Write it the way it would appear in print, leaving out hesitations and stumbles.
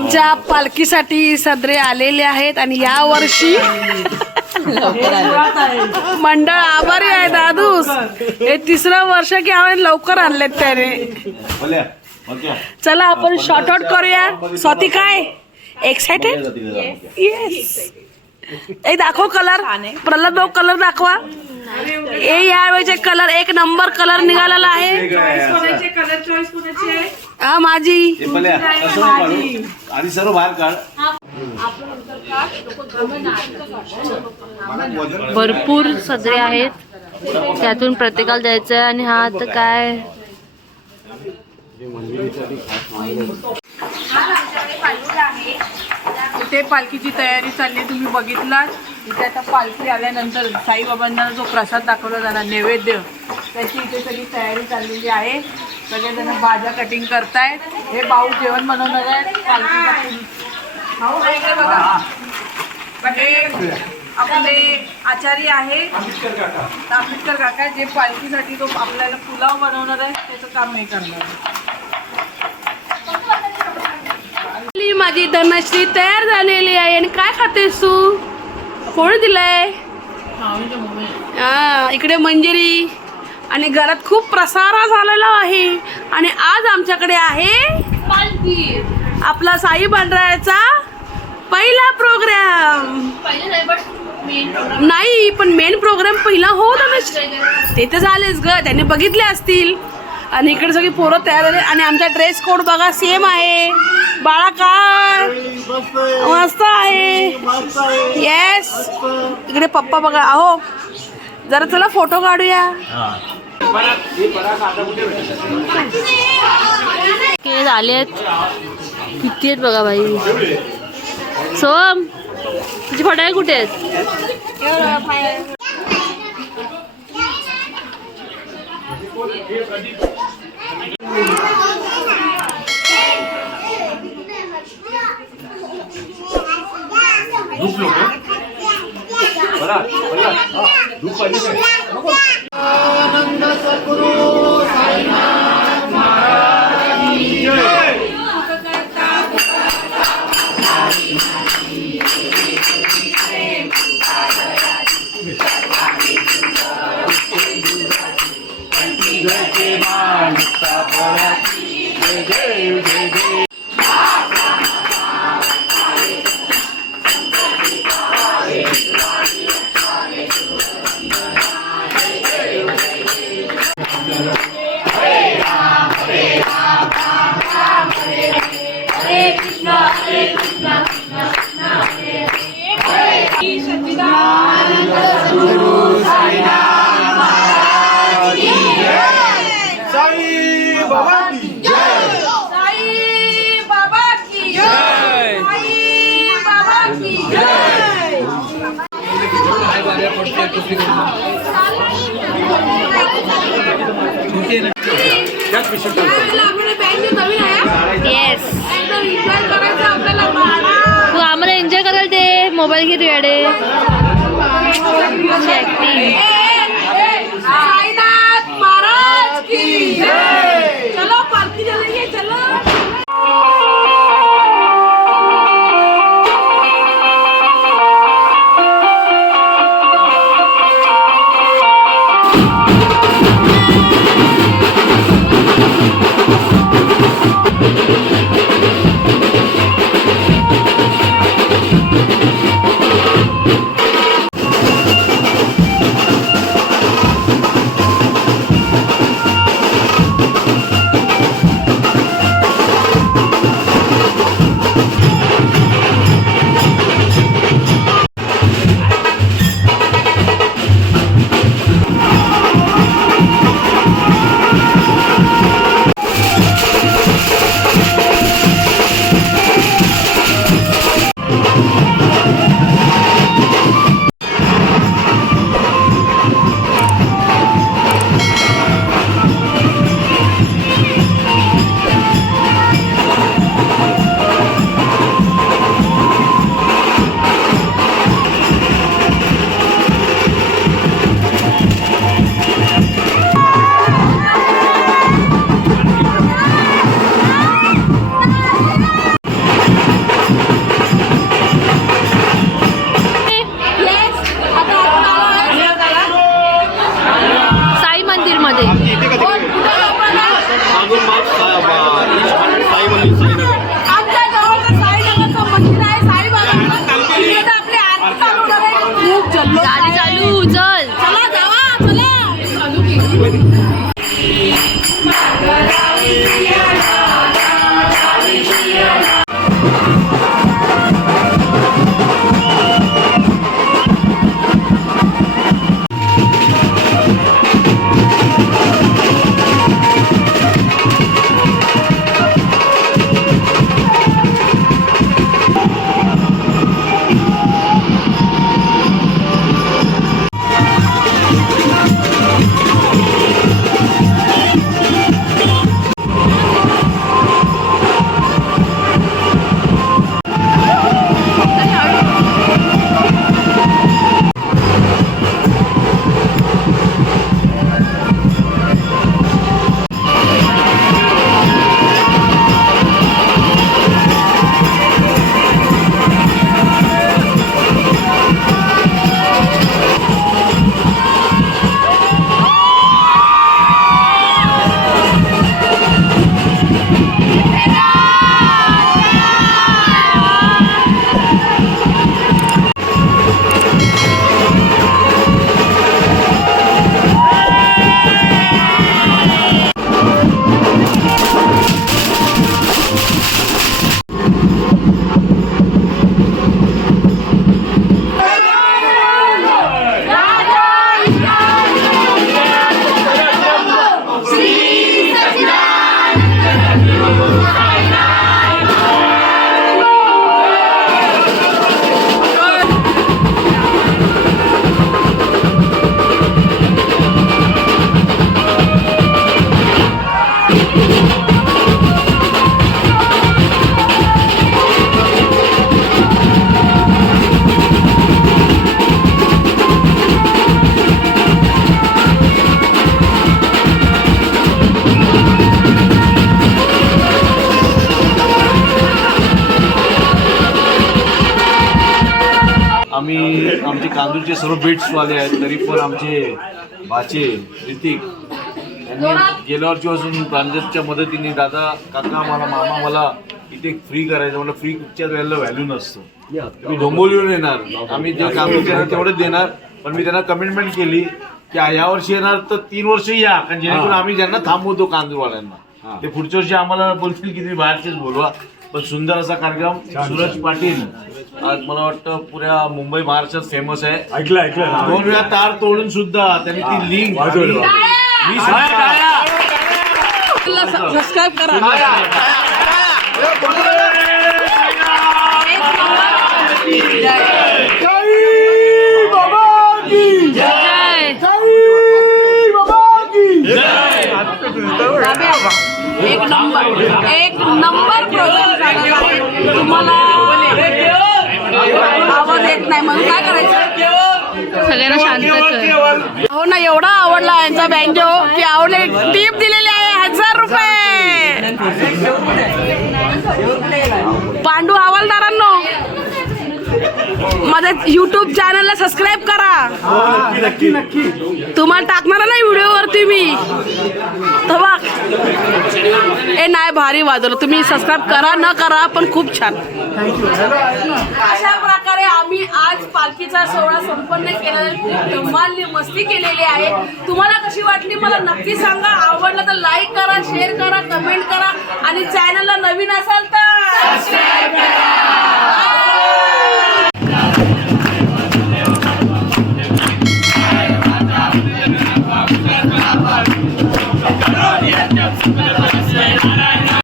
आमच्या पालखीसाठी सदरे आलेले आहेत आणि या वर्षी मंडळ आभारी आहे दादूस. हे तिसरं वर्ष की आम्ही लवकर आणलेत त्याने. चला आपण शॉर्ट आउट करूया. स्वाती काय एक्साइटेड? येस. एक दाखव कलर. प्रल्हाद भाऊ कलर दाखवा. हे यावेळेचे कलर एक नंबर कलर निघालेला आहे. हा माझी आणि सर्व बाहेर काढ. भरपूर सदरे आहेत, त्यातून प्रत्येकाला द्यायचं आहे. आणि हा आता काय इथे पालखीची तयारी चालली, तुम्ही बघितलात. इथे आता पालखी आल्यानंतर साईबाबांना जो प्रसाद दाखवला जाणार नैवेद्य, त्याची इथे सगळी तयारी चाललेली आहे. सगळेजण भाज्या कटिंग करतायत. हे भाऊ जेवण बनवणार आहेत पालखीला. भाऊ आहे बघा. हे आपले आचार्य आहे आंबेडकर काका, जे पालखीसाठी तो आपल्याला पुलाव बनवणार आहे, त्याचं काम हे करणार आहे. माझी धनश्री तयार झालेली आहे. आणि काय खातेस तू? कोण दिलंय? हा, इकडे मंजिरी. आणि घरात खूप प्रसारा झालेला आहे. आणि आज आमच्याकडे आहे पालखी, आपला साई बंडरायाचा पहिला प्रोग्राम. नाही पण मेन प्रोग्राम पहिला हो ना, ते तर झालेच ग, त्यांनी बघितले असतील. आणि इकडे सगळी पोरं तयार झाले. आणि आमचा ड्रेस कोड बघा सेम आहे. बाळा काय मस्त आहे. येस. इकडे पप्पा बघा. अहो जरा चला फोटो काढूया. आले आहेत, किती आहेत बघा भाई. सोम तुझी फटाके कुठे आहेत? येस. तू आम्हाला एन्जॉय करायला दे. मोबाईल घेतो याडे. साईनाथ महाराज की जय. चलो पालखी चलेंगे. चलो. आम्ही आमचे कांदूरचे सर्व बीट्सवाले आहेत, तरी पण आमचे भाचे ऋतिक यांनी गेल्या वर्षीपासून प्रांजलच्या मदतीने दादा काका मला मामा मला इथे फ्री करायचं, मला फ्री कुठच्या वेळेला व्हॅल्यू नसतं, मी डोंबोलीहून येणार, आम्ही जे कांदूरचे येणार तेवढंच देणार. पण मी त्यांना कमिटमेंट केली की यावर्षी येणार तर 3 वर्ष या, कारण जेणेकरून आम्ही ज्यांना थांबवतो कांदूरवाल्यांना ते पुढच्या वर्षी आम्हाला बोलतील की तुम्ही बाहेरचेच बोलवा. पण सुंदर असा कार्यक्रम सूरज पाटील आज मला वाटतं पुऱ्या मुंबई महाराष्ट्रात फेमस आहे. ऐकलं 2 वेळा तार तोडून सुद्धा त्यांनी ती लिंक सबस्क्राईब करा. एक नंबर प्रोग्राम तुम्हाला आवाज येत नाही म्हणून काय करायचं, सगळ्यांना शांत कर. हो ना, एवढा आवडला यांचा बँजो की आवडले. टीप दिलेली आहे 1000 रुपये. पांडू हवालदारांनो, माझ्या YouTube चॅनलला सबस्क्राईब करा. नक्की तुम्हाला टाकणार नाही व्हिडिओवरती मी तर बघ. ए नाही, भारी वाजवलं तुम्ही. सबस्क्राईब करा न करा पण खूप छान. अशा प्रकारे आम्ही आज पालखीचा सोहळा संपन्न केला. खूप धमाल मस्ती केलेली आहे. तुम्हाला कशी वाटली मला नक्की सांगा. आवडलं तर लाईक करा, शेअर करा, कमेंट करा आणि चॅनलला नवीन असाल तर